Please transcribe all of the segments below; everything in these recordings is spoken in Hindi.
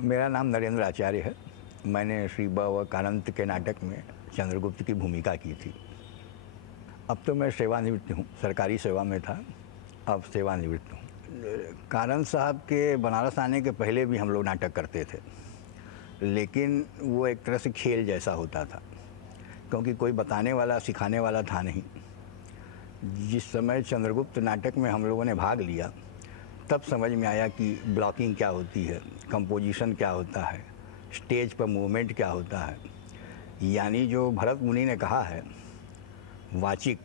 मेरा नाम नरेंद्र आचार्य है। मैंने श्री ब व कानंत के नाटक में चंद्रगुप्त की भूमिका की थी। अब तो मैं सेवानिवृत्त हूँ, सरकारी सेवा में था, अब सेवानिवृत्त हूँ। कानंत साहब के बनारस आने के पहले भी हम लोग नाटक करते थे, लेकिन वो एक तरह से खेल जैसा होता था, क्योंकि कोई बताने वाला सिखाने वाला था नहीं। जिस समय चंद्रगुप्त नाटक में हम लोगों ने भाग लिया, तब समझ में आया कि ब्लॉकिंग क्या होती है, कंपोजिशन क्या होता है, स्टेज पर मूवमेंट क्या होता है। यानी जो भरत मुनि ने कहा है, वाचिक,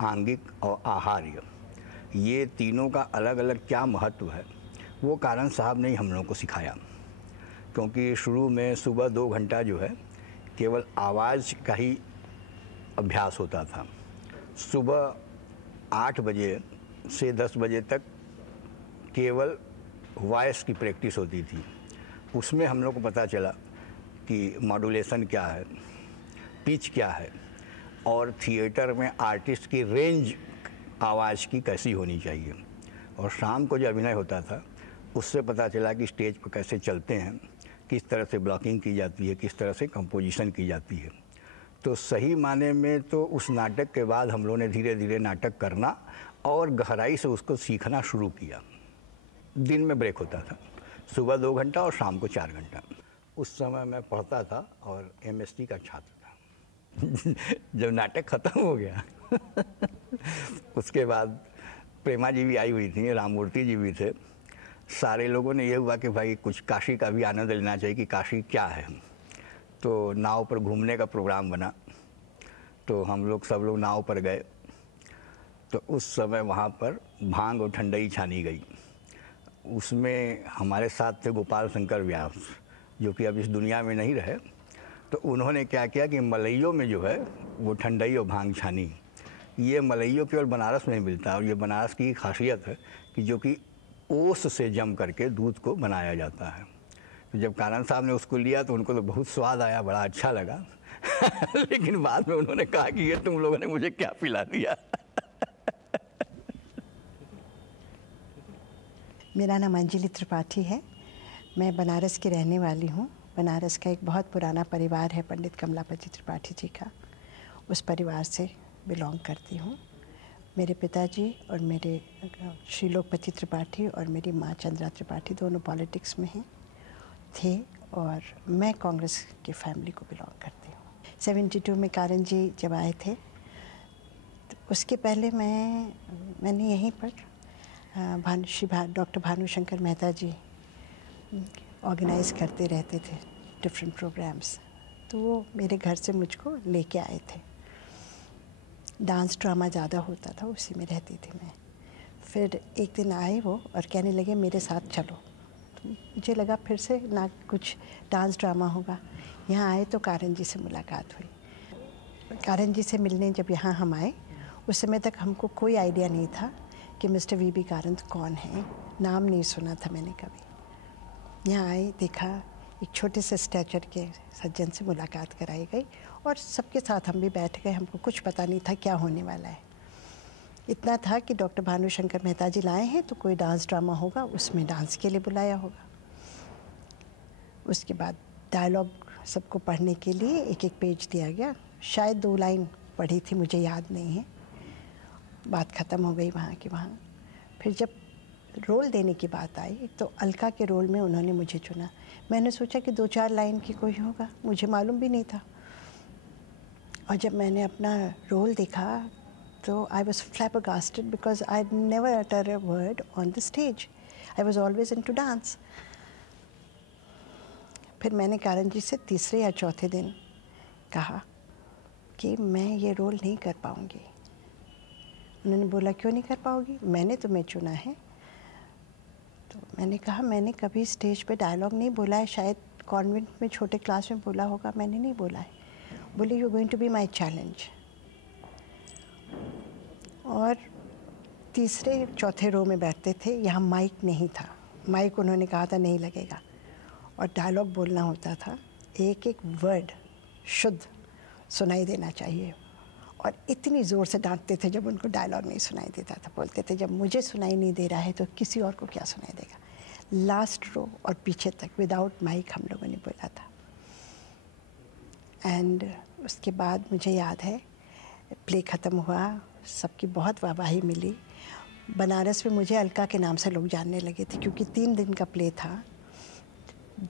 आंगिक और आहार्य, ये तीनों का अलग अलग क्या महत्व है, वो कानंत साहब ने ही हम लोगों को सिखाया। क्योंकि शुरू में सुबह 2 घंटा जो है केवल आवाज़ का ही अभ्यास होता था। सुबह 8 बजे से 10 बजे तक केवल वॉइस की प्रैक्टिस होती थी। उसमें हम लोग को पता चला कि मॉड्यूलेशन क्या है, पिच क्या है, और थिएटर में आर्टिस्ट की रेंज आवाज़ की कैसी होनी चाहिए। और शाम को जो अभिनय होता था, उससे पता चला कि स्टेज पर कैसे चलते हैं, किस तरह से ब्लॉकिंग की जाती है, किस तरह से कंपोजिशन की जाती है। तो सही माने में तो उस नाटक के बाद हम लोगों ने धीरे धीरे नाटक करना और गहराई से उसको सीखना शुरू किया। दिन में ब्रेक होता था, सुबह 2 घंटा और शाम को 4 घंटा। उस समय मैं पढ़ता था और एमएसटी का छात्र था। जब नाटक ख़त्म हो गया उसके बाद प्रेमा जी भी आई हुई थी, राममूर्ति जी भी थे। सारे लोगों ने ये हुआ कि भाई कुछ काशी का भी आनंद लेना चाहिए कि काशी क्या है। तो नाव पर घूमने का प्रोग्राम बना, तो हम लोग सब लोग नाव पर गए। तो उस समय वहाँ पर भांग और ठंडई छानी गई। उसमें हमारे साथ थे गोपाल शंकर व्यास, जो कि अब इस दुनिया में नहीं रहे। तो उन्होंने क्या किया कि मलइयों में जो है वो ठंडई और भांग छानी। ये मलइयों केवल बनारस में मिलता है, और ये बनारस की खासियत है कि जो कि ओस से जम करके दूध को बनाया जाता है। तो जब कानंत साहब ने उसको लिया तो उनको तो बहुत स्वाद आया, बड़ा अच्छा लगा। लेकिन बाद में उन्होंने कहा कि ये तुम लोगों ने मुझे क्या पिला दिया। मेरा नाम अंजलि त्रिपाठी है। मैं बनारस की रहने वाली हूँ। बनारस का एक बहुत पुराना परिवार है, पंडित कमलापति त्रिपाठी जी का। उस परिवार से बिलोंग करती हूँ। मेरे पिताजी और मेरे श्रीलोकपति त्रिपाठी और मेरी माँ चंद्रा त्रिपाठी दोनों पॉलिटिक्स में हैं थे, और मैं कांग्रेस की फैमिली को बिलोंग करती हूँ। 72 में कारण जी जब आए थे, तो उसके पहले मैंने यहीं पर डॉक्टर भानुशंकर मेहता जी ऑर्गेनाइज़ करते रहते थे डिफरेंट प्रोग्राम्स, तो वो मेरे घर से मुझको लेके आए थे। डांस ड्रामा ज़्यादा होता था, उसी में रहती थी मैं। फिर एक दिन आए वो और कहने लगे मेरे साथ चलो। तो मुझे लगा फिर से ना कुछ डांस ड्रामा होगा। यहाँ आए तो कारण जी से मुलाकात हुई। कारण जी से मिलने जब यहाँ हम आए, उस समय तक हमको कोई आइडिया नहीं था कि मिस्टर वी बी कारंत कौन है। नाम नहीं सुना था मैंने कभी। यहाँ आए, देखा, एक छोटे से स्टैचर के सज्जन से मुलाकात कराई गई, और सबके साथ हम भी बैठ गए। हमको कुछ पता नहीं था क्या होने वाला है। इतना था कि डॉक्टर भानुशंकर मेहता जी लाए हैं तो कोई डांस ड्रामा होगा, उसमें डांस के लिए बुलाया होगा। उसके बाद डायलॉग सबको पढ़ने के लिए एक एक पेज दिया गया। शायद 2 लाइन पढ़ी थी, मुझे याद नहीं है। बात ख़त्म हो गई वहाँ की वहाँ। फिर जब रोल देने की बात आई तो अलका के रोल में उन्होंने मुझे चुना। मैंने सोचा कि 2-4 लाइन की कोई होगा, मुझे मालूम भी नहीं था। और जब मैंने अपना रोल देखा तो I was फ्लैबरगास्टेड because I never utter a word on the stage. I was always into dance. फिर मैंने कारण जी से तीसरे या चौथे दिन कहा कि मैं ये रोल नहीं कर पाऊँगी। उन्होंने बोला क्यों नहीं कर पाओगी, मैंने तुम्हें चुना है। तो मैंने कहा मैंने कभी स्टेज पे डायलॉग नहीं बोला है, शायद कॉन्वेंट में छोटे क्लास में बोला होगा, मैंने नहीं बोला है। बोले you going to be my challenge. और तीसरे चौथे रो में बैठते थे, यहाँ माइक नहीं था। माइक उन्होंने कहा था नहीं लगेगा, और डायलॉग बोलना होता था। एक एक वर्ड शुद्ध सुनाई देना चाहिए, और इतनी ज़ोर से डांटते थे जब उनको डायलॉग नहीं सुनाई देता था। बोलते थे जब मुझे सुनाई नहीं दे रहा है तो किसी और को क्या सुनाई देगा। लास्ट रो और पीछे तक विदाउट माइक हम लोगों ने बोला था। एंड उसके बाद मुझे याद है प्ले ख़त्म हुआ, सबकी बहुत वाहवाही मिली। बनारस में मुझे अलका के नाम से लोग जानने लगे थे क्योंकि 3 दिन का प्ले था,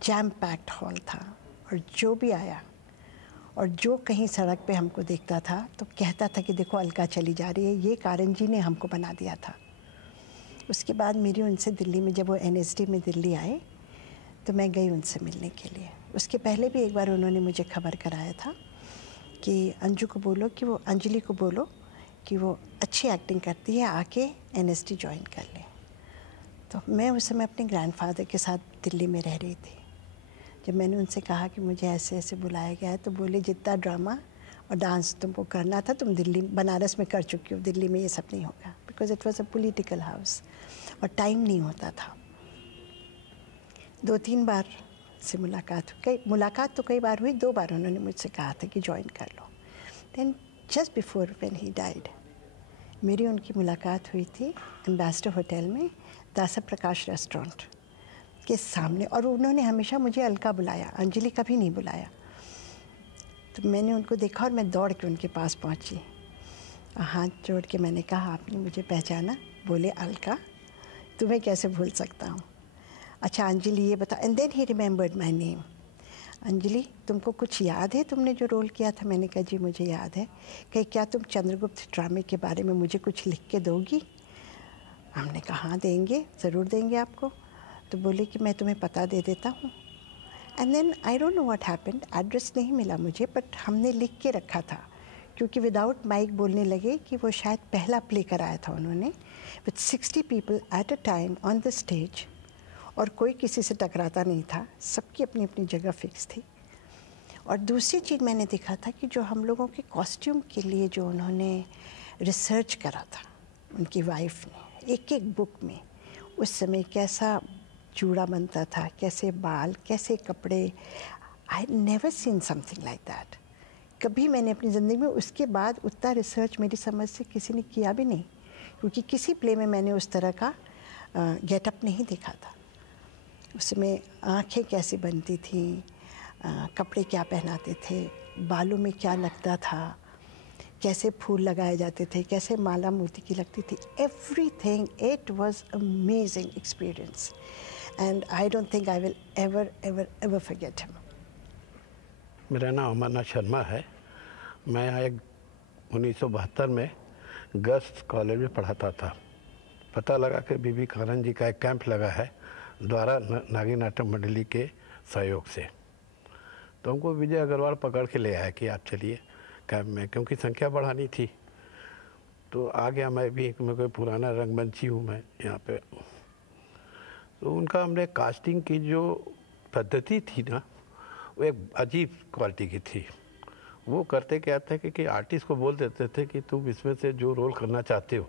जैम पैक्ड हॉल था, और जो भी आया और जो कहीं सड़क पे हमको देखता था तो कहता था कि देखो अलका चली जा रही है। ये कारण जी ने हमको बना दिया था। उसके बाद मेरी उनसे दिल्ली में, जब वो NSD में दिल्ली आए तो मैं गई उनसे मिलने के लिए। उसके पहले भी एक बार उन्होंने मुझे खबर कराया था कि अंजू को बोलो कि वो, अंजलि को बोलो कि वो अच्छी एक्टिंग करती है, आके NSD ज्वाइन कर ले। तो मैं उस समय अपने ग्रैंडफादर के साथ दिल्ली में रह रही थी। जब मैंने उनसे कहा कि मुझे ऐसे ऐसे बुलाया गया है तो बोले जितना ड्रामा और डांस तुमको करना था तुम दिल्ली, बनारस में कर चुकी हो, दिल्ली में ये सब नहीं होगा, because it was a political house और टाइम नहीं होता था। 2-3 बार से मुलाकात तो कई बार हुई, 2 बार उन्होंने मुझसे कहा था कि ज्वाइन कर लो। Then just before when he died मेरी उनकी मुलाकात हुई थी एम्बेसडर होटल में दासा प्रकाश रेस्टोरेंट के सामने, और उन्होंने हमेशा मुझे अलका बुलाया, अंजलि कभी नहीं बुलाया। तो मैंने उनको देखा और मैं दौड़ के उनके पास पहुंची, हाथ जोड़ के मैंने कहा आपने मुझे पहचाना? बोले अलका, तुम्हें कैसे भूल सकता हूँ। अच्छा अंजलि ये बता, and then he remembered my name. Anjali तुमको कुछ याद है तुमने जो रोल किया था? मैंने कहा जी मुझे याद है। कहीं क्या तुम चंद्रगुप्त ड्रामे के बारे में मुझे कुछ लिख के दोगी? हमने कहा हाँ देंगे, ज़रूर देंगे आपको। तो बोले कि मैं तुम्हें पता दे देता हूँ। And then I don't know what happened, address नहीं मिला मुझे, बट हमने लिख के रखा था क्योंकि विदाउट माइक बोलने लगे कि वो शायद पहला प्ले कराया था उन्होंने with 60 people at a time on the stage, और कोई किसी से टकराता नहीं था, सबकी अपनी अपनी जगह फिक्स थी। और दूसरी चीज़ मैंने देखा था कि जो हम लोगों के कॉस्ट्यूम के लिए जो उन्होंने रिसर्च करा था उनकी वाइफ ने, एक एक बुक में उस समय कैसा चूड़ा बनता था, कैसे बाल, कैसे कपड़े, I never seen something like that. कभी मैंने अपनी ज़िंदगी में उसके बाद उतना रिसर्च मेरी समझ से किसी ने किया भी नहीं, क्योंकि किसी प्ले में मैंने उस तरह का गेटअप नहीं देखा था। उसमें आँखें कैसी बनती थीं, कपड़े क्या पहनाते थे, बालों में क्या लगता था, कैसे फूल लगाए जाते थे, कैसे माला मोती की लगती थी, everything. It was amazing experience and I don't think I will ever ever ever forget him. मेरा नाम अमरनाथ शर्मा है। मैं 1972 में गर्ल्स कॉलेज में पढ़ाता था। पता लगा कि बीबी कानन जी का एक कैंप लगा है द्वारा नागी नाट्य मंडली के सहयोग से। तो हमको विजय अग्रवाल पकड़ के ले आया कि आप चलिए कैंप में, क्योंकि संख्या बढ़ानी थी। तो आ गया मैं भी, मैं कोई पुराना रंगमंची हूँ मैं यहाँ पे। तो उनका हमने कास्टिंग की जो पद्धति थी ना, वो एक अजीब क्वालिटी की थी। वो करते क्या थे कि आर्टिस्ट को बोल देते थे कि तुम इसमें से जो रोल करना चाहते हो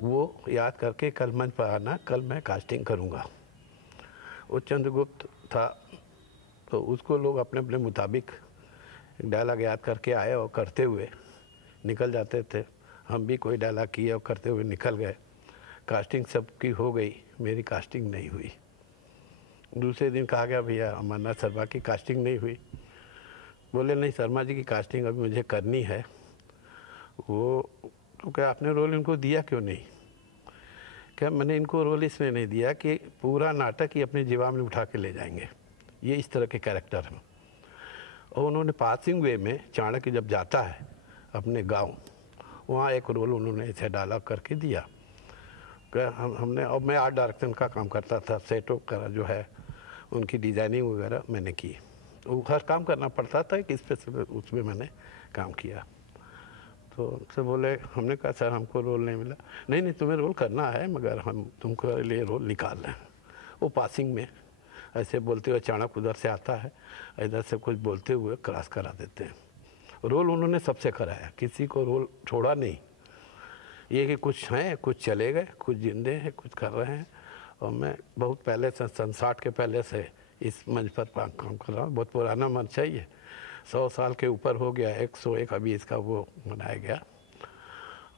वो याद करके कल मंच पर आना, कल मैं कास्टिंग करूँगा। वो चंद्रगुप्त था तो उसको लोग अपने अपने मुताबिक डायलॉग याद करके आए और करते हुए निकल जाते थे। हम भी कोई डायलॉग किए और करते हुए निकल गए। कास्टिंग सबकी हो गई, मेरी कास्टिंग नहीं हुई। दूसरे दिन कहा गया भैया अमरनाथ शर्मा की कास्टिंग नहीं हुई। बोले नहीं शर्मा जी की कास्टिंग अभी मुझे करनी है। वो तो क्या आपने रोल इनको दिया क्यों नहीं? क्या मैंने इनको रोल इसलिए नहीं दिया कि पूरा नाटक ही अपने जीवा में उठा के ले जाएंगे, ये इस तरह के कैरेक्टर हैं। और उन्होंने पासिंग वे में चाणक्य जब जाता है अपने गांव, वहाँ एक रोल उन्होंने ऐसे डायलॉग करके दिया। हमने, और मैं आर्ट डायरेक्शन का काम करता था, सेटों का जो है उनकी डिज़ाइनिंग वगैरह मैंने की। वो हर काम करना पड़ता था कि स्पेसिफिक उसमें मैंने काम किया। तो उनसे बोले, हमने कहा सर हमको रोल नहीं मिला। नहीं नहीं तुम्हें रोल करना है मगर हम तुमको लिए रोल निकाल रहे हैं। वो पासिंग में ऐसे बोलते हुए चाणक्य उधर से आता है, इधर से कुछ बोलते हुए क्रॉस करा देते हैं। रोल उन्होंने सबसे कराया, किसी को रोल छोड़ा नहीं। ये कि कुछ हैं, कुछ चले गए, कुछ जिंदे हैं, कुछ कर रहे हैं। और मैं बहुत पहले से 60 के पहले से इस मंच पर काम कर रहा हूँ। बहुत पुराना मंच है ये, 100 साल के ऊपर हो गया, 101 अभी इसका वो मनाया गया।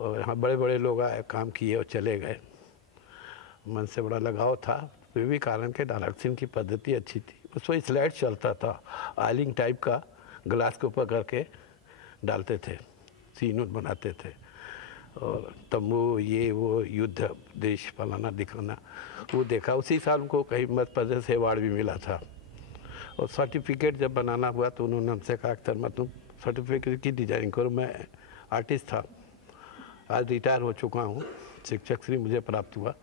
और यहाँ बड़े बड़े लोग आए, काम किए और चले गए। मन से बड़ा लगाव था। बीबी कानन के डायरेक्शन की पद्धति अच्छी थी। उसमें स्लाइड चलता था, आइलिंग टाइप का, ग्लास के ऊपर करके डालते थे, सीन बनाते थे, और तंबू ये वो युद्ध देश फलाना दिखाना वो देखा। उसी साल उनको कहीं मध्य प्रदेश से अवार्ड भी मिला था। और सर्टिफिकेट जब बनाना हुआ तो उन्होंने हमसे कहा कि शर्मा तुम सर्टिफिकेट की डिज़ाइनिंग करो। मैं आर्टिस्ट था, आज रिटायर हो चुका हूँ, शिक्षक श्री मुझे प्राप्त हुआ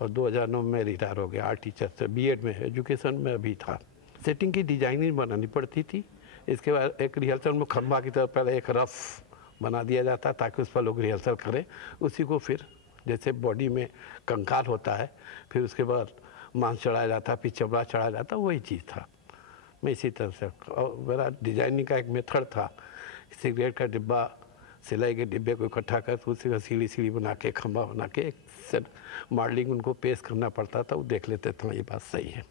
और 2009 में रिटायर हो गया आर्ट टीचर से। बीएड में एजुकेशन में अभी था। सेटिंग की डिजाइनिंग बनानी पड़ती थी। इसके बाद एक रिहर्सल में खंबा की तरफ पहले एक रफ बना दिया जाता ताकि उस पर लोग रिहर्सल करें। उसी को फिर जैसे बॉडी में कंकाल होता है, फिर उसके बाद मांस चढ़ाया जाता, फिर चमड़ा चढ़ाया जाता, वही चीज़ था। मैं इसी तरह से, और मेरा डिजाइनिंग का एक मेथड था, सिगरेट का डिब्बा, सिलाई के डिब्बे को इकट्ठा कर उसी का सीढ़ी सीढ़ी बना के, खंबा बना के एक सेट मॉडलिंग उनको पेश करना पड़ता था। वो देख लेते थे ये बात सही है।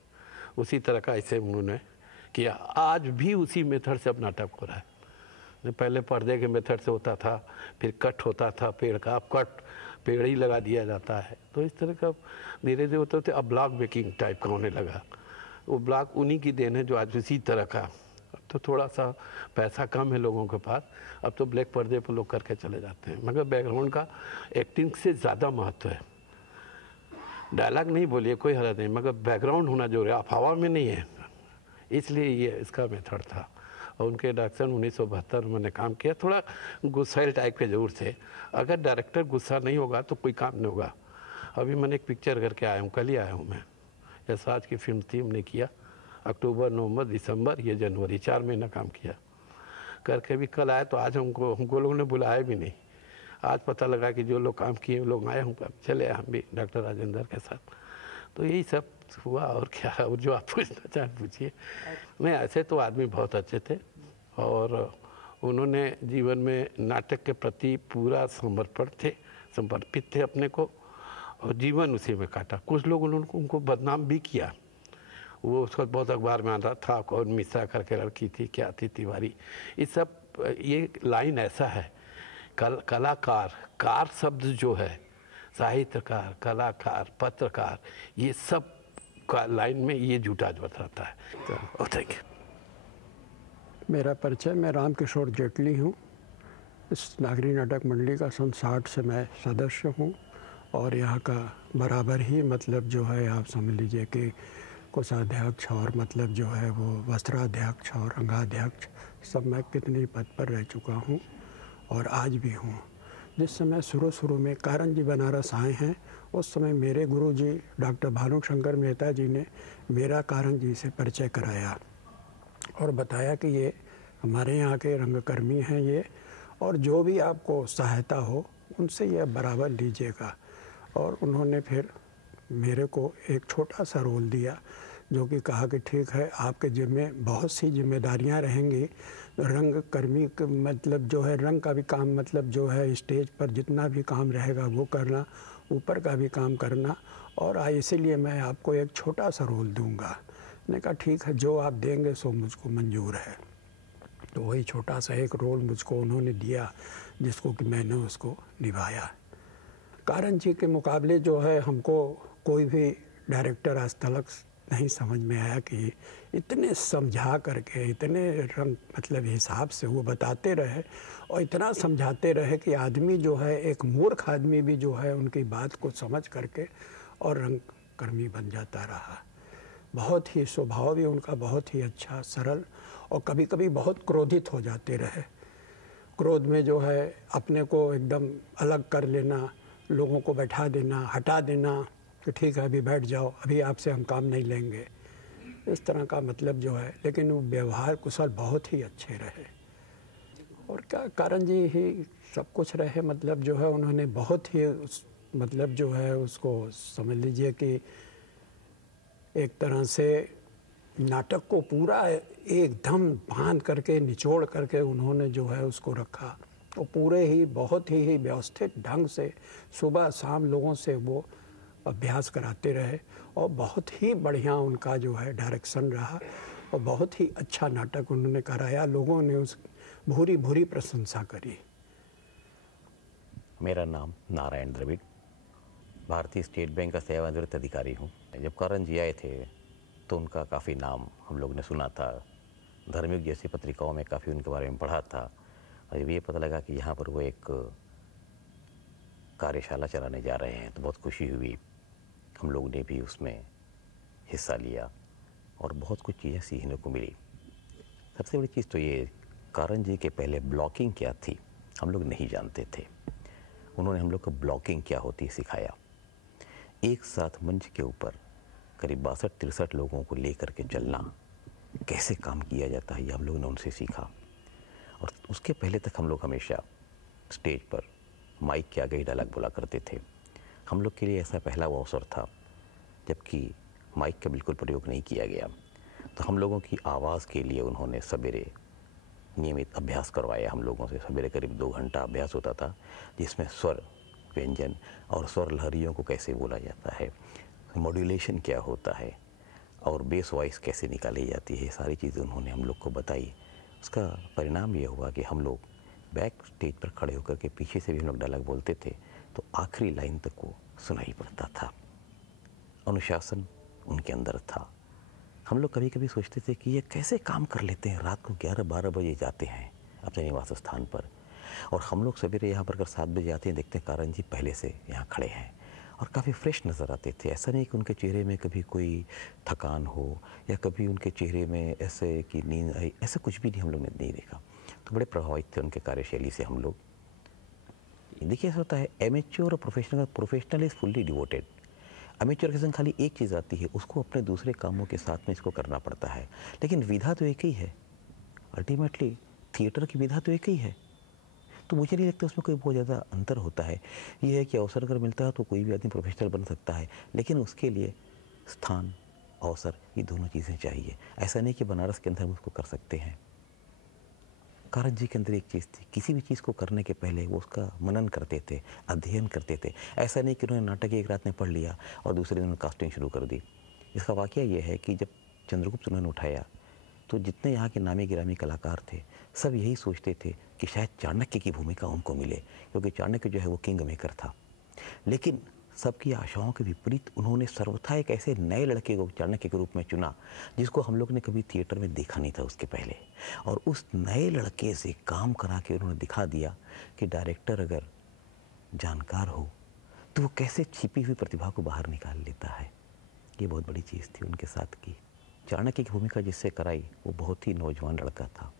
उसी तरह का ऐसे उन्होंने किया। आज भी उसी मेथड से अब नाटक हो रहा है। पहले पर्दे के मेथड से होता था, फिर कट होता था पेड़ का, अब कट पेड़ ही लगा दिया जाता है। तो इस तरह का धीरे धीरे होते होते अब ब्लॉक मेकिंग टाइप का होने लगा। वो ब्लॉक उन्हीं की देन है जो आज इसी तरह का। अब तो थोड़ा सा पैसा कम है लोगों के पास, अब तो ब्लैक पर्दे पर लोग करके चले जाते हैं। मगर बैकग्राउंड का एक्टिंग से ज़्यादा महत्व है। डायलॉग नहीं बोलिए कोई हरज नहीं, मगर बैकग्राउंड होना जरूरी है। आप हवा में नहीं है, इसलिए ये इसका मेथड था। और उनके डायरेक्शन 1972 में मैंने काम किया। थोड़ा गुस्सैल टाइप के जरूर थे। अगर डायरेक्टर गुस्सा नहीं होगा तो कोई काम नहीं होगा। अभी मैंने एक पिक्चर करके आया हूँ, कल ही आया हूँ मैं। ऐसा आज की फिल्म थी, हमने किया अक्टूबर, नवंबर, दिसंबर, ये जनवरी, 4 महीना काम किया करके भी कल आए। तो आज हमको लोगों ने बुलाया भी नहीं। आज पता लगा कि जो लोग काम किए लोग आए हों, चले हम भी डॉक्टर राजेंद्र के साथ। तो यही सब हुआ और क्या। और जो आप पूछना चाहें पूछिए। नहीं, ऐसे तो आदमी बहुत अच्छे थे और उन्होंने जीवन में नाटक के प्रति पूरा समर्पित थे अपने को, और जीवन उसी में काटा। कुछ लोग उनको बदनाम भी किया। वो उसको बहुत अखबार में आ रहा था, कौन मिश्रा करके लड़की थी, क्या थी, तिवारी। ये लाइन ऐसा है, कलाकार, कार शब्द जो है, साहित्यकार, कलाकार, पत्रकार, ये सब का लाइन में ये जुटा रहता है। तो थैंक यू। मेरा परिचय, मैं रामकिशोर जेटली हूँ। इस नागरी नाटक मंडली का सन 60 से मैं सदस्य हूँ और यहाँ का बराबर ही मतलब जो है आप समझ लीजिए कि कोषाध्यक्ष और मतलब जो है वो वस्त्राध्यक्ष और अंगाध्यक्ष सब मैं कितने पद पर रह चुका हूँ और आज भी हूँ। जिस समय शुरू में कारण जी बनारस आए हैं, उस समय मेरे गुरुजी डॉक्टर भानुशंकर मेहता जी ने मेरा कारण जी से परिचय कराया और बताया कि ये हमारे यहाँ के रंगकर्मी हैं ये, और जो भी आपको सहायता हो उनसे ये बराबर लीजिएगा। और उन्होंने फिर मेरे को एक छोटा सा रोल दिया, जो कि कहा कि ठीक है, आपके जिम्मे बहुत सी जिम्मेदारियां रहेंगी। रंगकर्मी मतलब जो है रंग का भी काम, मतलब जो है स्टेज पर जितना भी काम रहेगा वो करना, ऊपर का भी काम करना, और इसीलिए मैं आपको एक छोटा सा रोल दूंगा। मैंने कहा ठीक है, जो आप देंगे सो मुझको मंजूर है। तो वही छोटा सा एक रोल मुझको उन्होंने दिया, जिसको कि मैंने उसको निभाया। कारण जी के मुकाबले जो है हमको कोई भी डायरेक्टर आज तक नहीं समझ में आया कि इतने समझा करके, इतने रंग मतलब हिसाब से वो बताते रहे और इतना समझाते रहे कि आदमी जो है, एक मूर्ख आदमी भी जो है उनकी बात को समझ करके और रंगकर्मी बन जाता रहा। बहुत ही स्वभाव भी उनका बहुत ही अच्छा, सरल, और कभी कभी बहुत क्रोधित हो जाते रहे। क्रोध में जो है अपने को एकदम अलग कर लेना, लोगों को बैठा देना, हटा देना कि ठीक है अभी बैठ जाओ, अभी आपसे हम काम नहीं लेंगे, इस तरह का मतलब जो है। लेकिन वो व्यवहार कुशल बहुत ही अच्छे रहे। और क्या, कारण जी ही सब कुछ रहे। मतलब जो है उन्होंने बहुत ही मतलब जो है उसको समझ लीजिए कि एक तरह से नाटक को पूरा एकदम बांध करके, निचोड़ करके उन्होंने जो है उसको रखा। तो पूरे ही बहुत ही व्यवस्थित ढंग से सुबह शाम लोगों से वो अभ्यास कराते रहे और बहुत ही बढ़िया उनका जो है डायरेक्शन रहा और बहुत ही अच्छा नाटक उन्होंने कराया। लोगों ने उस भूरी भूरी प्रशंसा करी। मेरा नाम नारायण द्रविड़, भारतीय स्टेट बैंक का सेवानिवृत्त अधिकारी हूँ। जब कारण जी आए थे तो उनका काफ़ी नाम हम लोग ने सुना था, धार्मिक जैसी पत्रिकाओं में काफ़ी उनके बारे में पढ़ा था। और जब ये पता लगा कि यहाँ पर वो एक कार्यशाला चलाने जा रहे हैं तो बहुत खुशी हुई। हम लोग ने भी उसमें हिस्सा लिया और बहुत कुछ चीज़ें सीखने को मिली। सबसे बड़ी चीज़ तो ये, कारण जी के पहले ब्लॉकिंग क्या थी हम लोग नहीं जानते थे। उन्होंने हम लोग को ब्लॉकिंग क्या होती है सिखाया। एक साथ मंच के ऊपर करीब 62-63 लोगों को लेकर के चलना, कैसे काम किया जाता है, ये हम लोगों ने उनसे सीखा। और उसके पहले तक हम लोग हमेशा स्टेज पर माइक के आगे ही डायलॉग बोला करते थे। हम लोग के लिए ऐसा पहला वो अवसर था जबकि माइक का बिल्कुल प्रयोग नहीं किया गया। तो हम लोगों की आवाज़ के लिए उन्होंने सवेरे नियमित अभ्यास करवाया हम लोगों से। सवेरे करीब 2 घंटा अभ्यास होता था जिसमें स्वर व्यंजन और स्वर लहरियों को कैसे बोला जाता है, मॉड्यूलेशन क्या होता है और बेस वॉइस कैसे निकाली जाती है, सारी चीज़ें उन्होंने हम लोग को बताई। उसका परिणाम ये हुआ कि हम लोग बैक स्टेज पर खड़े होकर के पीछे से भी हम लोग डायलॉग बोलते थे तो आखिरी लाइन तक वो सुनाई पड़ता था। अनुशासन उनके अंदर था। हम लोग कभी कभी सोचते थे कि ये कैसे काम कर लेते हैं, रात को 11-12 बजे जाते हैं अपने निवास स्थान पर और हम लोग सवेरे यहाँ पर अगर 7 बजे आते हैं देखते हैं कारण जी पहले से यहाँ खड़े हैं और काफ़ी फ्रेश नज़र आते थे। ऐसा नहीं कि उनके चेहरे में कभी कोई थकान हो या कभी उनके चेहरे में ऐसे कि नींद आई, ऐसा कुछ भी नहीं हम लोग ने नहीं देखा। तो बड़े प्रभावित थे उनके कार्यशैली से हम लोग। देखिए ऐसा होता है, एमेच्योर और professional is fully devoted. Amateur के संग खाली एक चीज़ आती है, उसको अपने दूसरे कामों के साथ में इसको करना पड़ता है, लेकिन विधा तो एक ही है। अल्टीमेटली थिएटर की विधा तो एक ही है। तो मुझे नहीं लगता उसमें कोई बहुत ज़्यादा अंतर होता है। ये है कि अवसर अगर मिलता है तो कोई भी आदमी प्रोफेशनल बन सकता है, लेकिन उसके लिए स्थान, अवसर, ये दोनों चीज़ें चाहिए। ऐसा नहीं कि बनारस के अंदर हम उसको कर सकते हैं। कारण जी के अंदर एक चीज़ थी, किसी भी चीज़ को करने के पहले वो उसका मनन करते थे, अध्ययन करते थे। ऐसा नहीं कि उन्होंने नाटक एक रात में पढ़ लिया और दूसरे दिन उन्होंने कास्टिंग शुरू कर दी। इसका वाकया ये है कि जब चंद्रगुप्त उन्होंने उठाया तो जितने यहाँ के नामी गिरामी कलाकार थे सब यही सोचते थे कि शायद चाणक्य की भूमिका उनको मिले, क्योंकि चाणक्य जो है वो किंग मेकर था। लेकिन सबकी आशाओं के विपरीत उन्होंने सर्वथा एक ऐसे नए लड़के को चाणक्य के रूप में चुना जिसको हम लोग ने कभी थिएटर में देखा नहीं था उसके पहले। और उस नए लड़के से काम करा के उन्होंने दिखा दिया कि डायरेक्टर अगर जानकार हो तो वो कैसे छिपी हुई प्रतिभा को बाहर निकाल लेता है। ये बहुत बड़ी चीज़ थी उनके साथ की। चाणक्य की भूमिका जिससे कराई वो बहुत ही नौजवान लड़का था,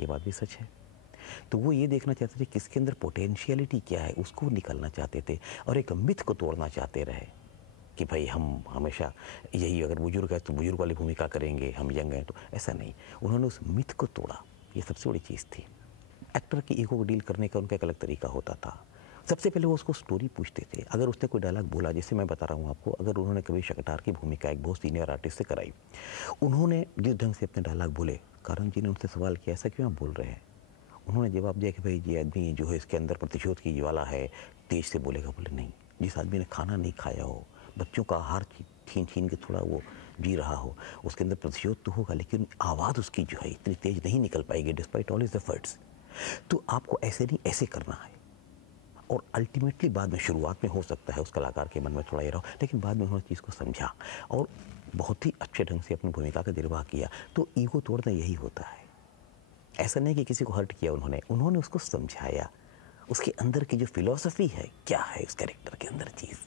ये बात भी सच है। तो वो ये देखना चाहते थे किसके अंदर पोटेंशियलिटी क्या है, उसको निकालना चाहते थे और एक मिथ को तोड़ना चाहते रहे कि भाई हम हमेशा यही, अगर बुजुर्ग है तो बुजुर्ग वाली भूमिका करेंगे, हम यंग हैं तो ऐसा नहीं। उन्होंने उस मिथ को तोड़ा, ये सबसे बड़ी चीज़ थी। एक्टर की ईगो को डील करने का उनका एक अलग तरीका होता था। सबसे पहले वो उसको स्टोरी पूछते थे। अगर उसने कोई डायलॉग बोला, जैसे मैं बता रहा हूँ आपको, अगर उन्होंने कभी शकटार की भूमिका एक बहुत सीनियर आर्टिस्ट से कराई, उन्होंने जिस ढंग से अपने डायलॉग बोले, कारण जी ने उनसे सवाल किया ऐसा क्यों आप बोल रहे हैं। उन्होंने जवाब दिया कि भाई ये आदमी जो है इसके अंदर प्रतिशोध की ज्वाला है, तेज से बोलेगा। बोले नहीं, जिस आदमी ने खाना नहीं खाया हो, बच्चों का आहार छीन छीन के थोड़ा वो जी रहा हो, उसके अंदर प्रतिशोध तो होगा, लेकिन आवाज़ उसकी जो है इतनी तेज नहीं निकल पाएगी डिस्पाइट ऑल हिज एफर्ट्स। तो आपको ऐसे नहीं ऐसे करना है। और अल्टीमेटली बाद में, शुरुआत में हो सकता है उस कलाकार के मन में थोड़ा ये रहा, लेकिन बाद में उन्होंने चीज़ को समझा और बहुत ही अच्छे ढंग से अपनी भूमिका का निर्वाह किया। तो ईगो तोड़ना यही होता है। ऐसा नहीं कि किसी को हर्ट किया, उन्होंने उसको समझाया, उसके अंदर की जो फिलॉसफी है, क्या है उस कैरेक्टर के अंदर चीज़,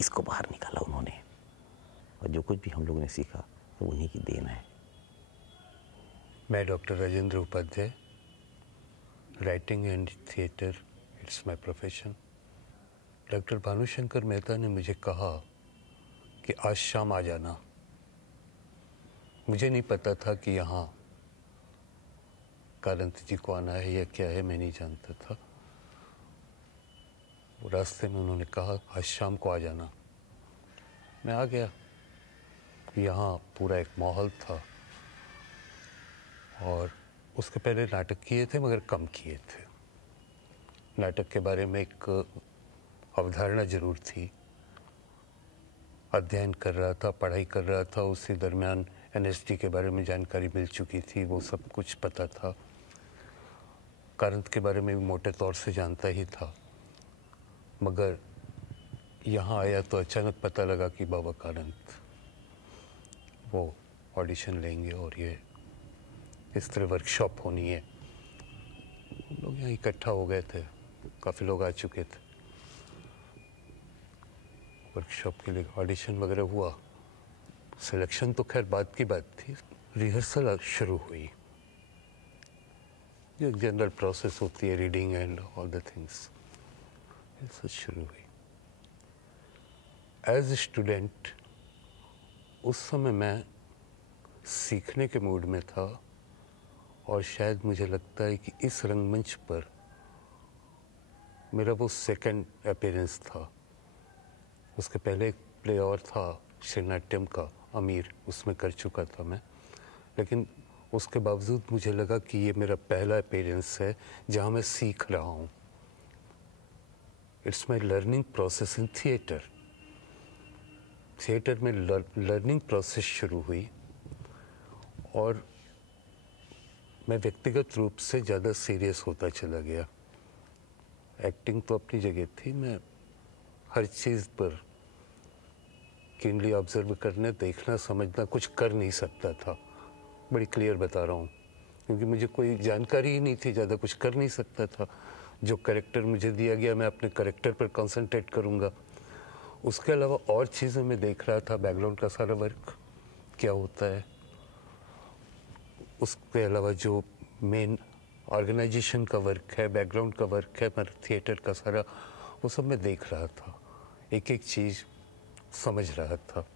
इसको बाहर निकाला उन्होंने। और जो कुछ भी हम लोगों ने सीखा वो उन्हीं की देन है। मैं doctor Rajendra Upadhyay, writing and theatre it's my profession. Doctor Bhanushankar Mehta ने मुझे कहा कि आज शाम आ जाना। मुझे नहीं पता था कि यहाँ कांत जी को आना है या क्या है, मैं नहीं जानता था। वो रास्ते में उन्होंने कहा आज शाम को आ जाना। मैं आ गया। यहाँ पूरा एक माहौल था और उसके पहले नाटक किए थे मगर कम किए थे। नाटक के बारे में एक अवधारणा जरूर थी, अध्ययन कर रहा था, पढ़ाई कर रहा था। उसी दरमियान एनएसडी के बारे में जानकारी मिल चुकी थी, वो सब कुछ पता था। कांत के बारे में भी मोटे तौर से जानता ही था, मगर यहाँ आया तो अचानक पता लगा कि बाबा कांत वो ऑडिशन लेंगे और ये इस तरह वर्कशॉप होनी है। लोग यहाँ इकट्ठा हो गए थे, काफ़ी लोग आ चुके थे। वर्कशॉप के लिए ऑडिशन वगैरह हुआ, सिलेक्शन तो खैर बाद की बात थी। रिहर्सल शुरू हुई, जो जनरल प्रोसेस होती है, reading and all the things, ये सब शुरू हुई। एज ए स्टूडेंट उस समय मैं सीखने के मूड में था, और शायद मुझे लगता है कि इस रंगमंच पर मेरा वो सेकंड अपीयरेंस था। उसके पहले एक प्ले और था श्रीनाट्यम का, अमीर, उसमें कर चुका था मैं, लेकिन उसके बावजूद मुझे लगा कि ये मेरा पहला अपीयरेंस है जहाँ मैं सीख रहा हूँ। It's my learning process in theatre. Theatre में लर्निंग प्रोसेस शुरू हुई, और मैं व्यक्तिगत रूप से ज़्यादा सीरियस होता चला गया। एक्टिंग तो अपनी जगह थी, मैं हर चीज़ पर कीनली ऑब्जर्व करने, देखना, समझना, कुछ कर नहीं सकता था। बड़ी क्लियर बता रहा हूँ, क्योंकि मुझे कोई जानकारी ही नहीं थी, ज़्यादा कुछ कर नहीं सकता था। जो कैरेक्टर मुझे दिया गया, मैं अपने कैरेक्टर पर कंसंट्रेट करूँगा। उसके अलावा और चीज़ें मैं देख रहा था, बैकग्राउंड का सारा वर्क क्या होता है, उसके अलावा जो मेन ऑर्गेनाइजेशन का वर्क है, बैकग्राउंड का वर्क है, मेरा थिएटर का सारा, वो सब मैं देख रहा था, एक एक चीज़ समझ रहा था।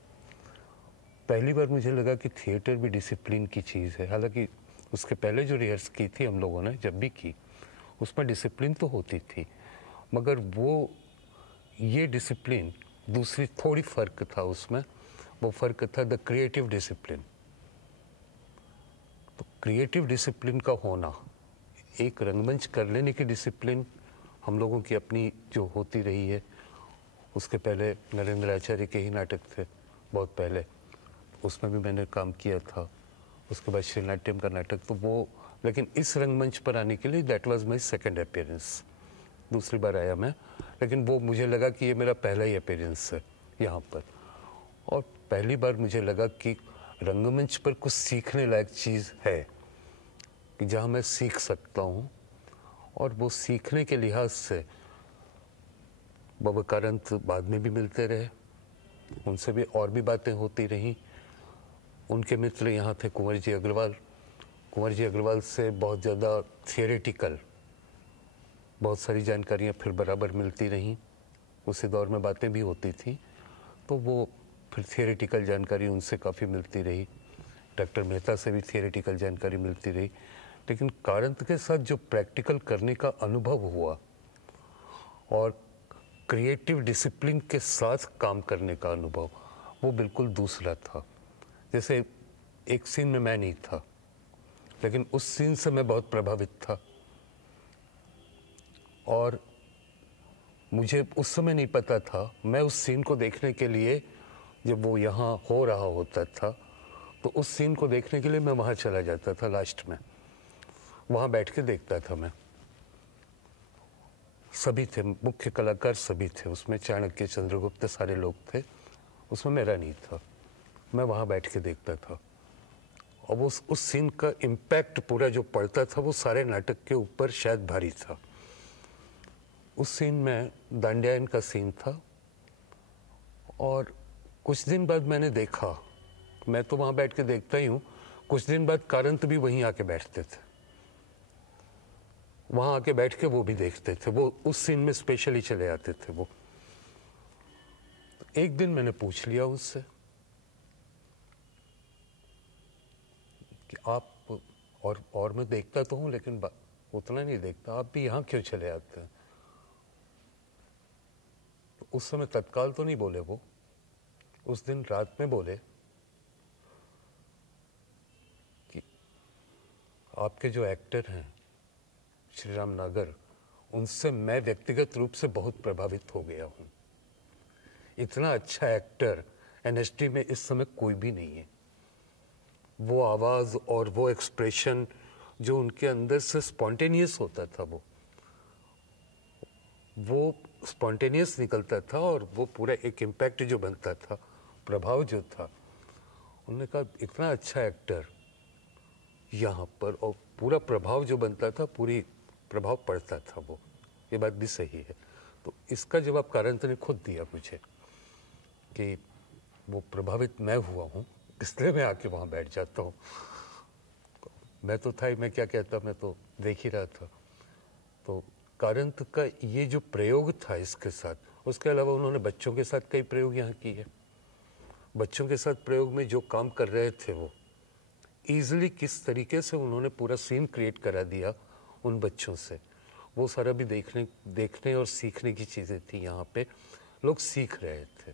पहली बार मुझे लगा कि थिएटर भी डिसिप्लिन की चीज़ है। हालांकि उसके पहले जो रिहर्स की थी हम लोगों ने, जब भी की, उसमें डिसिप्लिन तो होती थी, मगर वो ये डिसिप्लिन दूसरी थोड़ी फ़र्क था उसमें। वो फ़र्क था द क्रिएटिव डिसिप्लिन। तो क्रिएटिव डिसिप्लिन का होना, एक रंगमंच कर लेने की डिसिप्लिन हम लोगों की अपनी जो होती रही है। उसके पहले नरेंद्र आचार्य के ही नाटक थे बहुत पहले, उसमें भी मैंने काम किया था। उसके बाद श्रीनाट्यम का नाटक, तो वो, लेकिन इस रंगमंच पर आने के लिए that was my second appearance. दूसरी बार आया मैं, लेकिन वो मुझे लगा कि ये मेरा पहला ही अपीयरेंस है यहाँ पर। और पहली बार मुझे लगा कि रंगमंच पर कुछ सीखने लायक चीज़ है, कि जहाँ मैं सीख सकता हूँ। और वो सीखने के लिहाज से बाबा कारंत बाद में भी मिलते रहे, उनसे भी और भी बातें होती रहीं। उनके मित्र यहाँ थे कुंवर जी अग्रवाल। कुंवर जी अग्रवाल से बहुत ज़्यादा थियोरेटिकल बहुत सारी जानकारियाँ फिर बराबर मिलती रहीं। उसी दौर में बातें भी होती थी, तो वो फिर थियोरेटिकल जानकारी उनसे काफ़ी मिलती रही। डॉक्टर मेहता से भी थियोरेटिकल जानकारी मिलती रही, लेकिन कारंत के साथ जो प्रैक्टिकल करने का अनुभव हुआ और क्रिएटिव डिसिप्लिन के साथ काम करने का अनुभव, वो बिल्कुल दूसरा था। जैसे एक सीन में मैं नहीं था, लेकिन उस सीन से मैं बहुत प्रभावित था। और मुझे उस समय नहीं पता था, मैं उस सीन को देखने के लिए, जब वो यहाँ हो रहा होता था, तो उस सीन को देखने के लिए मैं वहाँ चला जाता था। लास्ट में वहाँ बैठ के देखता था मैं। सभी थे, मुख्य कलाकार सभी थे उसमें, चाणक्य, चंद्रगुप्त, सारे लोग थे उसमें, मेरा नहीं था। मैं वहाँ बैठ के देखता था, और वो उस सीन का इम्पैक्ट पूरा जो पड़ता था, वो सारे नाटक के ऊपर शायद भारी था। उस सीन में दांड्यायन का सीन था, और कुछ दिन बाद मैंने देखा, मैं तो वहाँ बैठ के देखता ही हूँ, कुछ दिन बाद कारंत भी वहीं आके बैठते थे, वहाँ आके बैठ के वो भी देखते थे। वो उस सीन में स्पेशली चले आते थे वो। एक दिन मैंने पूछ लिया उससे कि आप, और मैं देखता तो हूँ लेकिन उतना नहीं देखता, आप भी यहाँ क्यों चले आते हैं? तो उस समय तत्काल तो नहीं बोले वो, उस दिन रात में बोले कि आपके जो एक्टर हैं श्रीराम नागर, उनसे मैं व्यक्तिगत रूप से बहुत प्रभावित हो गया हूँ। इतना अच्छा एक्टर एनएसडी में इस समय कोई भी नहीं है। वो आवाज़ और वो एक्सप्रेशन जो उनके अंदर से स्पॉन्टेनियस होता था, वो स्पॉन्टेनियस निकलता था, और वो पूरा एक इम्पैक्ट जो बनता था, प्रभाव जो था, उन्होंने कहा इतना अच्छा एक्टर यहाँ पर, और पूरा प्रभाव जो बनता था, पूरी प्रभाव पड़ता था वो, ये बात भी सही है। तो इसका जवाब कारंत ने खुद दिया मुझे कि वो प्रभावित मैं हुआ हूँ, इसलिए मैं आके वहाँ बैठ जाता हूँ। मैं तो था ही, मैं क्या कहता, मैं तो देख ही रहा था। तो कारंत का ये जो प्रयोग था इसके साथ, उसके अलावा उन्होंने बच्चों के साथ कई प्रयोग यहाँ किए। बच्चों के साथ प्रयोग में जो काम कर रहे थे वो ईजिली किस तरीके से उन्होंने पूरा सीन क्रिएट करा दिया उन बच्चों से, वो सारा भी देखने और सीखने की चीज़ें थी। यहाँ पे लोग सीख रहे थे।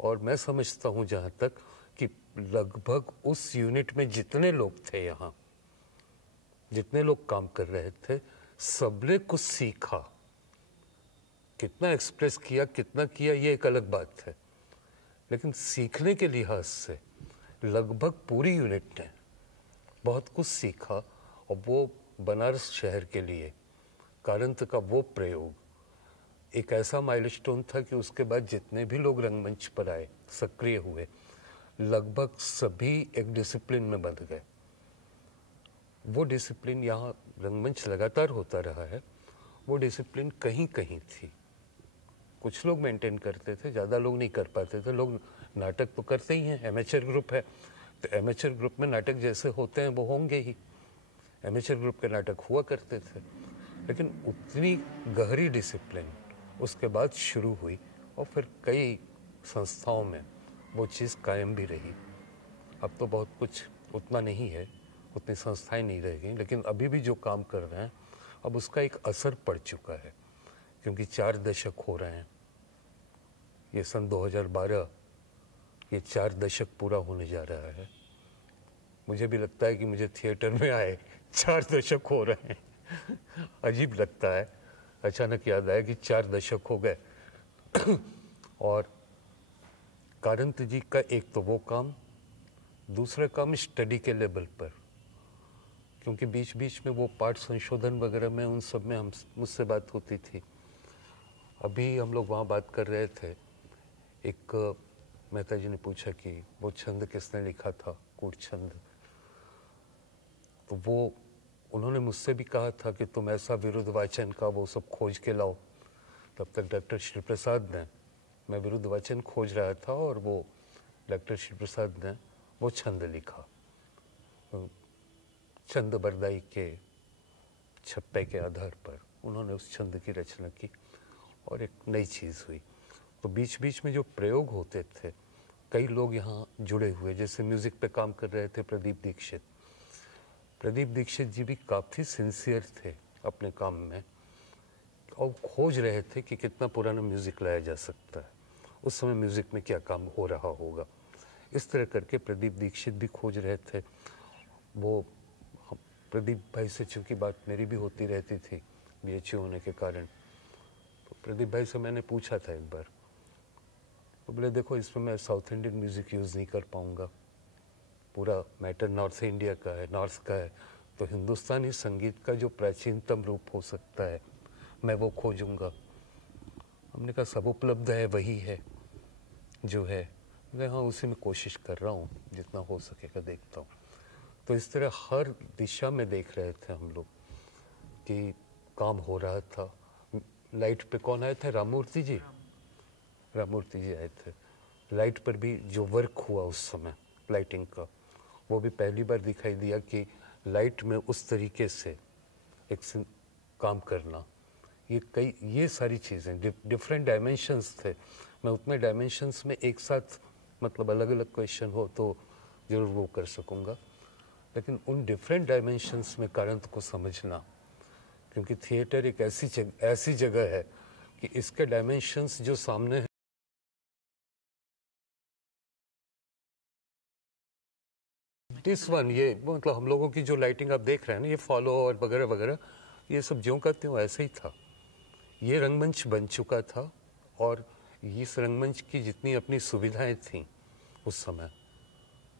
और मैं समझता हूँ जहाँ तक कि लगभग उस यूनिट में जितने लोग थे यहाँ, जितने लोग काम कर रहे थे, सबने कुछ सीखा। कितना एक्सप्रेस किया, कितना किया, ये एक अलग बात है, लेकिन सीखने के लिहाज से लगभग पूरी यूनिट ने बहुत कुछ सीखा। और वो बनारस शहर के लिए कारंत का वो प्रयोग एक ऐसा माइलस्टोन था कि उसके बाद जितने भी लोग रंगमंच पर आए, सक्रिय हुए, लगभग सभी एक डिसिप्लिन में बंध गए। वो डिसिप्लिन यहाँ रंगमंच लगातार होता रहा है, वो डिसिप्लिन कहीं कहीं थी। कुछ लोग मेंटेन करते थे, ज़्यादा लोग नहीं कर पाते थे। लोग नाटक तो करते ही हैं, एमेचर ग्रुप है तो एमेचर ग्रुप में नाटक जैसे होते हैं वो होंगे ही। एमेचर ग्रुप के नाटक हुआ करते थे, लेकिन उतनी गहरी डिसिप्लिन उसके बाद शुरू हुई और फिर कई संस्थाओं में वो चीज़ कायम भी रही। अब तो बहुत कुछ उतना नहीं है, उतनी संस्थाएं नहीं रह गई, लेकिन अभी भी जो काम कर रहे हैं अब उसका एक असर पड़ चुका है, क्योंकि 4 दशक हो रहे हैं। ये सन 2012, ये 4 दशक पूरा होने जा रहा है। मुझे भी लगता है कि मुझे थिएटर में आए 4 दशक हो रहे हैं। अजीब लगता है, अचानक याद आया कि 4 दशक हो गए। और कारंत जी का एक तो वो काम, दूसरा काम स्टडी के लेवल पर, क्योंकि बीच बीच में वो पाठ संशोधन वगैरह में उन सब में हम मुझसे बात होती थी। अभी हम लोग वहाँ बात कर रहे थे, एक मेहता जी ने पूछा कि वो छंद किसने लिखा था, कूट छंद। तो वो उन्होंने मुझसे भी कहा था कि तुम ऐसा विरुद्ध वाचन का वो सब खोज के लाओ। तब तक डॉक्टर श्री प्रसाद ने, मैं विरुद्ध वाचन खोज रहा था और वो डॉक्टर श्री प्रसाद ने वो छंद लिखा। छंद बरदाई के छप्पे के आधार पर उन्होंने उस छंद की रचना की और एक नई चीज़ हुई। तो बीच बीच में जो प्रयोग होते थे, कई लोग यहाँ जुड़े हुए, जैसे म्यूज़िक पे काम कर रहे थे प्रदीप दीक्षित। प्रदीप दीक्षित जी भी काफ़ी सिंसियर थे अपने काम में और खोज रहे थे कि कितना पुराना म्यूज़िक लाया जा सकता है, उस समय म्यूज़िक में क्या काम हो रहा होगा। इस तरह करके प्रदीप दीक्षित भी खोज रहे थे। वो प्रदीप भाई से चूँकि बात मेरी भी होती रहती थी BHU होने के कारण, तो प्रदीप भाई से मैंने पूछा था एक बार, तो बोले देखो इसमें मैं साउथ इंडियन म्यूज़िक यूज़ नहीं कर पाऊँगा, पूरा मैटर नॉर्थ इंडिया का है, नॉर्थ का है, तो हिंदुस्तानी संगीत का जो प्राचीनतम रूप हो सकता है मैं वो खोजूँगा। हमने कहा सब उपलब्ध है, वही है जो है। मैं हाँ उसी में कोशिश कर रहा हूँ, जितना हो सकेगा देखता हूँ। तो इस तरह हर दिशा में देख रहे थे हम लोग कि काम हो रहा था। लाइट पे कौन आए थे? राममूर्ति जी, राममूर्ति जी आए थे। लाइट पर भी जो वर्क हुआ उस समय लाइटिंग का, वो भी पहली बार दिखाई दिया कि लाइट में उस तरीके से एक काम करना, ये सारी चीज़ें डिफरेंट डायमेंशंस थे। मैं उतने डायमेंशंस में एक साथ मतलब अलग अलग क्वेश्चन हो तो ज़रूर वो कर सकूँगा, लेकिन उन डिफरेंट डायमेंशंस में कारंत को समझना, क्योंकि थिएटर एक ऐसी जगह है कि इसके डायमेंशंस जो सामने हैं, दिस वन, ये मतलब हम लोगों की जो लाइटिंग आप देख रहे हैं ना, ये फॉलो और वगैरह वगैरह, ये सब ज्यों का त्यों ऐसे ही था। ये रंगमंच बन चुका था और इस रंगमंच की जितनी अपनी सुविधाएं थीं उस समय,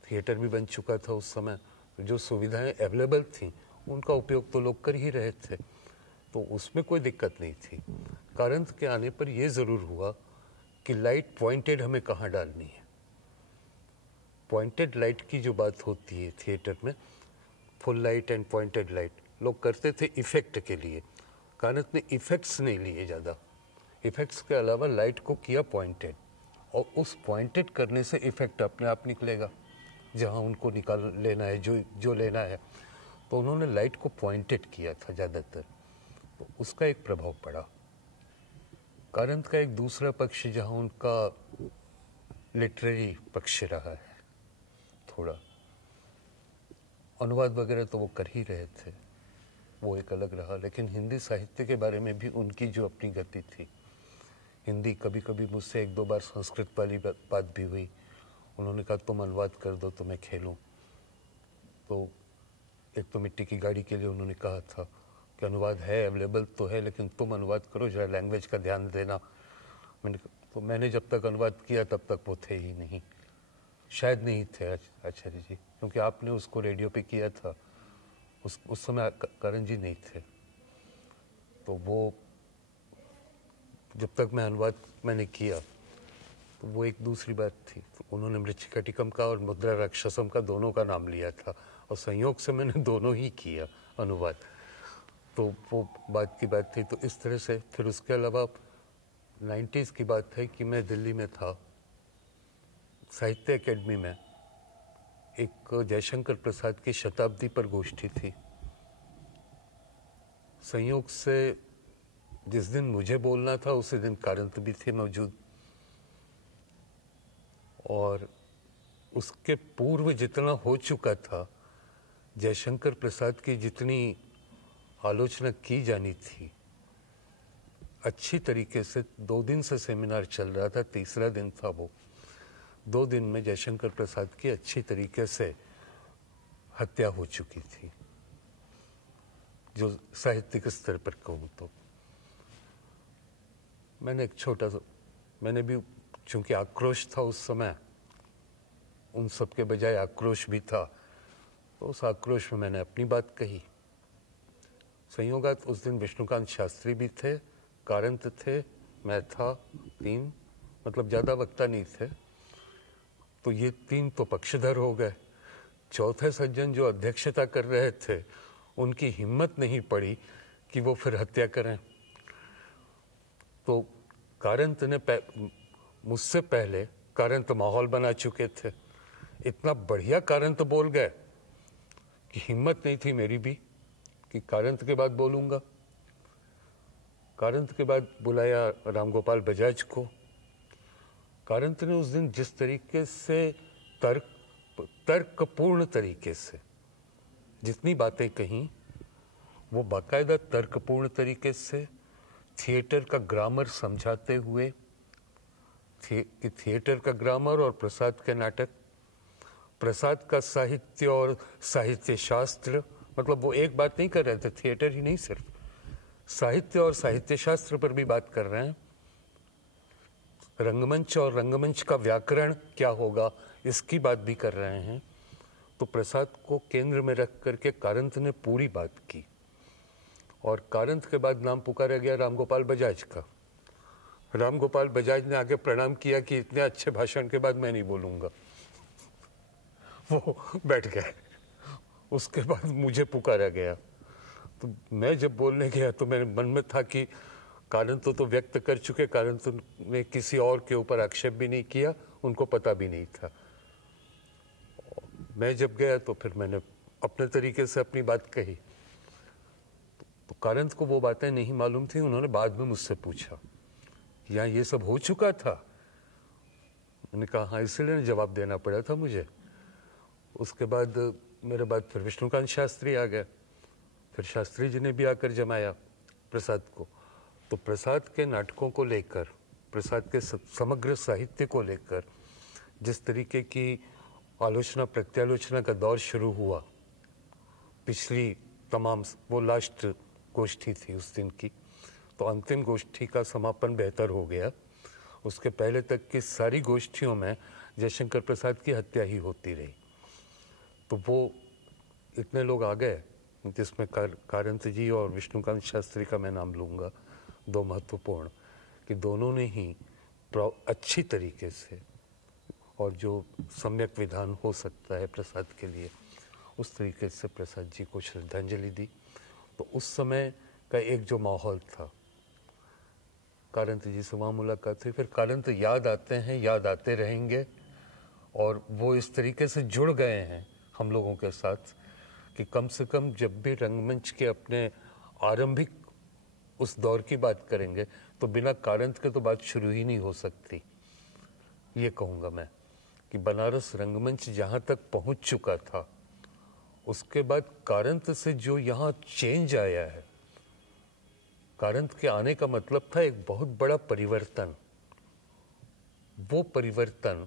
थिएटर भी बन चुका था उस समय, जो सुविधाएं अवेलेबल थीं उनका उपयोग तो लोग कर ही रहे थे, तो उसमें कोई दिक्कत नहीं थी। कारंत के आने पर यह ज़रूर हुआ कि लाइट पॉइंटेड हमें कहाँ डालनी है। पॉइंटेड लाइट की जो बात होती है थिएटर में, full light and pointed light लोग करते थे इफ़ेक्ट के लिए। कानत ने इफ़ेक्ट्स नहीं लिए ज़्यादा, इफ़ेक्ट्स के अलावा लाइट को किया पॉइंटेड, और उस पॉइंटेड करने से इफ़ेक्ट अपने आप निकलेगा जहाँ उनको निकाल लेना है, जो लेना है। तो उन्होंने लाइट को पॉइंटेड किया था ज़्यादातर, तो उसका एक प्रभाव पड़ा। कारंत का एक दूसरा पक्ष जहाँ उनका लिटरेरी पक्ष रहा है, थोड़ा अनुवाद वगैरह तो वो कर ही रहे थे, वो एक अलग रहा, लेकिन हिंदी साहित्य के बारे में भी उनकी जो अपनी गति थी। हिंदी कभी कभी मुझसे एक दो बार संस्कृत वाली बात भी हुई, उन्होंने कहा तुम अनुवाद कर दो तो मैं खेलूं। तो एक तो मिट्टी की गाड़ी के लिए उन्होंने कहा था कि अनुवाद है, अवेलेबल तो है, लेकिन तुम अनुवाद करो, जरा लैंग्वेज का ध्यान देना। मैंने जब तक अनुवाद किया तब तक वो थे ही नहीं, शायद नहीं थे आचार्य जी, क्योंकि आपने उसको रेडियो पे किया था, उस समय करण जी नहीं थे। तो वो जब तक मैं अनुवाद मैंने किया तो वो एक दूसरी बात थी। तो उन्होंने मृच्छकटिकम का और मुद्रा राक्षसम का दोनों का नाम लिया था, और संयोग से मैंने दोनों ही किया अनुवाद, तो वो बात की बात थी। तो इस तरह से फिर उसके अलावा 90s की बात है कि मैं दिल्ली में था, साहित्य अकेडमी में एक जयशंकर प्रसाद की शताब्दी पर गोष्ठी थी। संयोग से जिस दिन मुझे बोलना था उसी दिन कारंत भी थे मौजूद, और उसके पूर्व जितना हो चुका था, जयशंकर प्रसाद की जितनी आलोचना की जानी थी अच्छी तरीके से, 2 दिन से सेमिनार चल रहा था, तीसरा दिन था वो, 2 दिन में जयशंकर प्रसाद की अच्छी तरीके से हत्या हो चुकी थी, जो साहित्यिक स्तर पर कहूँ तो। मैंने एक छोटा सा, मैंने भी चूंकि आक्रोश था उस समय, उन सब के बजाय आक्रोश भी था, तो उस आक्रोश में मैंने अपनी बात कही। संयोगात उस दिन विष्णुकांत शास्त्री भी थे, कारंत थे, मैं था, 3, मतलब ज़्यादा वक्ता नहीं थे, तो ये 3 तो पक्षधर हो गए। चौथे सज्जन जो अध्यक्षता कर रहे थे, उनकी हिम्मत नहीं पड़ी कि वो फिर हत्या करें। तो कारंत ने मुझसे पहले, कारंत माहौल बना चुके थे, इतना बढ़िया कारंत बोल गए कि हिम्मत नहीं थी मेरी भी कि कारंत के बाद बोलूँगा। कारंत के बाद बुलाया रामगोपाल बजाज को। कारंत ने उस दिन जिस तरीके से तर्कपूर्ण तरीके से जितनी बातें कहीं, वो बाकायदा तर्कपूर्ण तरीके से थिएटर का ग्रामर समझाते हुए, कि थिएटर का ग्रामर और प्रसाद के नाटक, प्रसाद का साहित्य और साहित्य शास्त्र, मतलब वो एक बात नहीं कर रहे थे, थिएटर ही नहीं, सिर्फ साहित्य और साहित्य शास्त्र पर भी बात कर रहे हैं। रंगमंच और रंगमंच का व्याकरण क्या होगा, इसकी बात भी कर रहे हैं। तो प्रसाद को केंद्र में रख करके कारंत ने पूरी बात की, और कारंत के बाद नाम पुकारा गया रामगोपाल बजाज का। रामगोपाल बजाज ने आगे प्रणाम किया कि इतने अच्छे भाषण के बाद मैं नहीं बोलूँगा, वो बैठ गए। उसके बाद मुझे पुकारा गया, तो मैं जब बोलने गया तो मेरे मन में था कि कारंत तो व्यक्त कर चुके, कारंत ने किसी और के ऊपर आक्षेप भी नहीं किया, उनको पता भी नहीं था। मैं जब गया तो फिर मैंने अपने तरीके से अपनी बात कही। तो कारंत को वो बातें नहीं मालूम थी, उन्होंने बाद में मुझसे पूछा यहाँ ये सब हो चुका था। मैंने कहा हाँ, इसलिए जवाब देना पड़ा था मुझे। उसके बाद मेरे बाद फिर विष्णुकांत शास्त्री आ गए, फिर शास्त्री जी ने भी आकर जमाया प्रसाद को। तो प्रसाद के नाटकों को लेकर, प्रसाद के समग्र साहित्य को लेकर जिस तरीके की आलोचना प्रत्यालोचना का दौर शुरू हुआ, पिछली तमाम, वो लास्ट गोष्ठी थी उस दिन की, तो अंतिम गोष्ठी का समापन बेहतर हो गया। उसके पहले तक की सारी गोष्ठियों में जयशंकर प्रसाद की हत्या ही होती रही। तो वो इतने लोग आ गए, जिसमें कारंत जी और विष्णुकांत शास्त्री का मैं नाम लूँगा, 2 महत्वपूर्ण, कि दोनों ने ही अच्छी तरीके से और जो सम्यक विधान हो सकता है प्रसाद के लिए, उस तरीके से प्रसाद जी को श्रद्धांजलि दी। तो उस समय का एक जो माहौल था, कारंत जी से वहाँ मुलाकात हुई, फिर कारंत याद आते हैं, याद आते रहेंगे, और वो इस तरीके से जुड़ गए हैं हम लोगों के साथ कि कम से कम जब भी रंगमंच के अपने आरंभिक उस दौर की बात करेंगे तो बिना कारंत के तो बात शुरू ही नहीं हो सकती। ये कहूँगा मैं कि बनारस रंगमंच जहाँ तक पहुँच चुका था, उसके बाद कारंत से जो यहाँ चेंज आया है, कारंत के आने का मतलब था एक बहुत बड़ा परिवर्तन। वो परिवर्तन,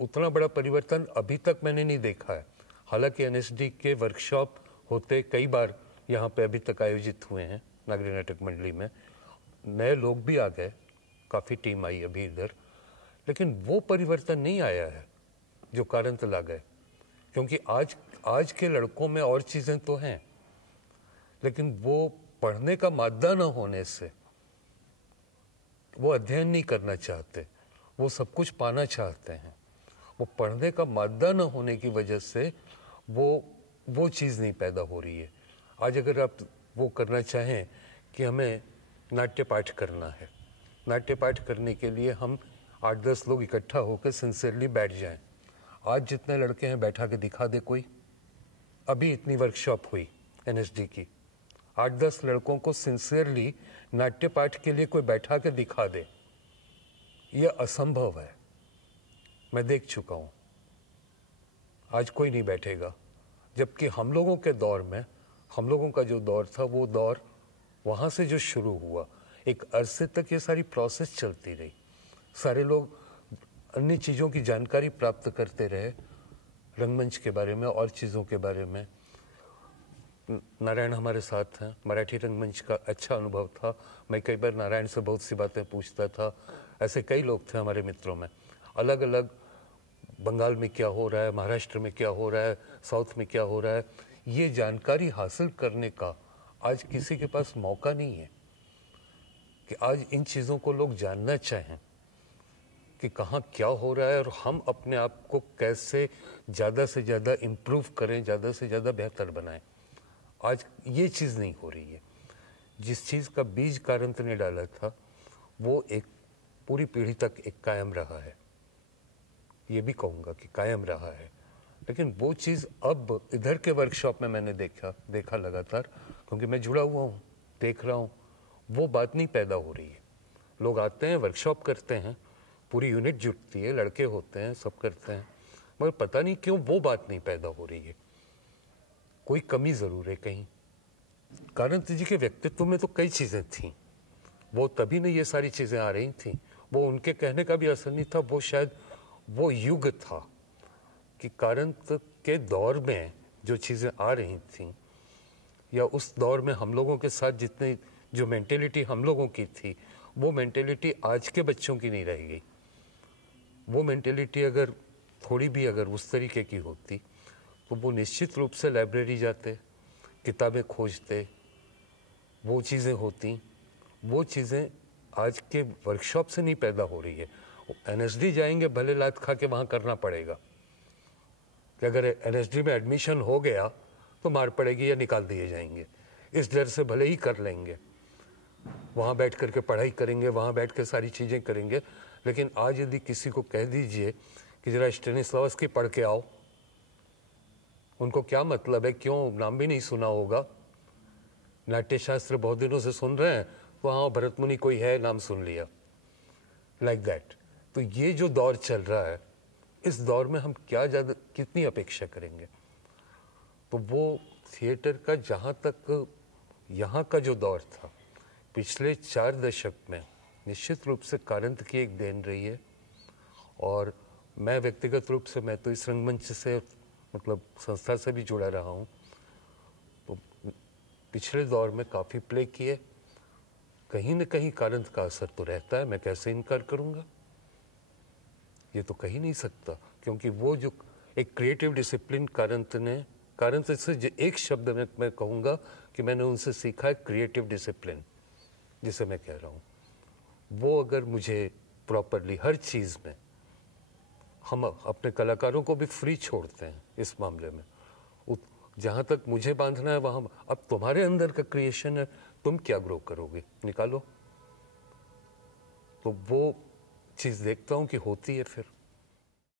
उतना बड़ा परिवर्तन अभी तक मैंने नहीं देखा है। हालांकि एनएसडी के वर्कशॉप होते कई बार यहाँ पे अभी तक आयोजित हुए हैं नागरी नाटक मंडली में, नए लोग भी आ गए, काफ़ी टीम आई अभी इधर, लेकिन वो परिवर्तन नहीं आया है जो कारंत ला गए। क्योंकि आज के लड़कों में और चीज़ें तो हैं, लेकिन वो पढ़ने का मादा न होने से वो अध्ययन नहीं करना चाहते, वो सब कुछ पाना चाहते हैं। वो पढ़ने का मादा न होने की वजह से वो चीज़ नहीं पैदा हो रही है। आज अगर आप वो करना चाहें कि हमें नाट्य पाठ करना है, नाट्य पाठ करने के लिए हम 8-10 लोग इकट्ठा होकर सिंसियरली बैठ जाएं। आज जितने लड़के हैं बैठा के दिखा दे कोई। अभी इतनी वर्कशॉप हुई एनएसडी की, 8-10 लड़कों को सिंसियरली नाट्य पाठ के लिए कोई बैठा के दिखा दे, यह असंभव है। मैं देख चुका हूँ, आज कोई नहीं बैठेगा। जबकि हम लोगों के दौर में, हम लोगों का जो दौर था, वो दौर वहाँ से जो शुरू हुआ, एक अरसे तक ये सारी प्रोसेस चलती रही। सारे लोग अन्य चीज़ों की जानकारी प्राप्त करते रहे, रंगमंच के बारे में और चीज़ों के बारे में। नारायण हमारे साथ हैं, मराठी रंगमंच का अच्छा अनुभव था। मैं कई बार नारायण से बहुत सी बातें पूछता था। ऐसे कई लोग थे हमारे मित्रों में, अलग अलग, बंगाल में क्या हो रहा है, महाराष्ट्र में क्या हो रहा है, साउथ में क्या हो रहा है, ये जानकारी हासिल करने का आज किसी के पास मौका नहीं है कि आज इन चीज़ों को लोग जानना चाहें कि कहाँ क्या हो रहा है और हम अपने आप को कैसे ज़्यादा से ज़्यादा इम्प्रूव करें, ज़्यादा से ज़्यादा बेहतर बनाएं। आज ये चीज़ नहीं हो रही है। जिस चीज़ का बीज कारंत ने डाला था, वो एक पूरी पीढ़ी तक एक कायम रहा है, ये भी कहूँगा कि कायम रहा है। लेकिन वो चीज़ अब इधर के वर्कशॉप में मैंने देखा लगातार, क्योंकि मैं जुड़ा हुआ हूँ, देख रहा हूँ, वो बात नहीं पैदा हो रही है। लोग आते हैं, वर्कशॉप करते हैं, पूरी यूनिट जुटती है, लड़के होते हैं, सब करते हैं, मगर पता नहीं क्यों वो बात नहीं पैदा हो रही है। कोई कमी ज़रूर है कहीं। कारंत जी के व्यक्तित्व में तो कई चीज़ें थीं, वो तभी नहीं ये सारी चीज़ें आ रही थीं। वो उनके कहने का भी असर नहीं था, वो शायद वो युग था कि कारंत के दौर में जो चीज़ें आ रही थीं, या उस दौर में हम लोगों के साथ जितनी जो मेंटेलिटी हम लोगों की थी, वो मेंटेलिटी आज के बच्चों की नहीं रह गई। वो मेंटेलिटी अगर थोड़ी भी अगर उस तरीके की होती तो वो निश्चित रूप से लाइब्रेरी जाते, किताबें खोजते, वो चीज़ें होती। वो चीज़ें आज के वर्कशॉप से नहीं पैदा हो रही है। एनएसडी जाएंगे, भले लात खा के वहाँ करना पड़ेगा कि अगर एनएसडी में एडमिशन हो गया तो मार पड़ेगी या निकाल दिए जाएंगे, इस डर से भले ही कर लेंगे। वहाँ बैठ कर के पढ़ाई करेंगे, वहाँ बैठ कर सारी चीज़ें करेंगे। लेकिन आज यदि किसी को कह दीजिए कि ज़रा स्टेनिस्लावस्की पढ़ के आओ, उनको क्या मतलब है, क्यों, नाम भी नहीं सुना होगा। नाट्यशास्त्र बहुत दिनों से सुन रहे हैं, तो हाँ भरतमुनि कोई है, नाम सुन लिया, लाइक दैट। तो ये जो दौर चल रहा है, इस दौर में हम क्या ज़्यादा कितनी अपेक्षा करेंगे। तो वो थिएटर का जहाँ तक यहाँ का जो दौर था पिछले 4 दशक में, निश्चित रूप से कारंत की एक देन रही है। और मैं व्यक्तिगत रूप से, मैं तो इस रंगमंच से मतलब संस्था से भी जुड़ा रहा हूँ, तो पिछले दौर में काफ़ी प्ले किए। कहीं न कहीं कारंत का असर तो रहता है, मैं कैसे इनकार करूँगा, ये तो कह ही नहीं सकता। क्योंकि वो जो एक क्रिएटिव डिसिप्लिन कारंत से एक शब्द में मैं कहूँगा कि मैंने उनसे सीखा है, क्रिएटिव डिसिप्लिन जिसे मैं कह रहा हूँ। वो अगर मुझे प्रॉपरली हर चीज़ में हम अपने कलाकारों को भी फ्री छोड़ते हैं इस मामले में। जहाँ तक मुझे बांधना है वहाँ, अब तुम्हारे अंदर का क्रिएशन है, तुम क्या ग्रो करोगे, निकालो। तो वो चीज़ देखता हूँ कि होती है फिर।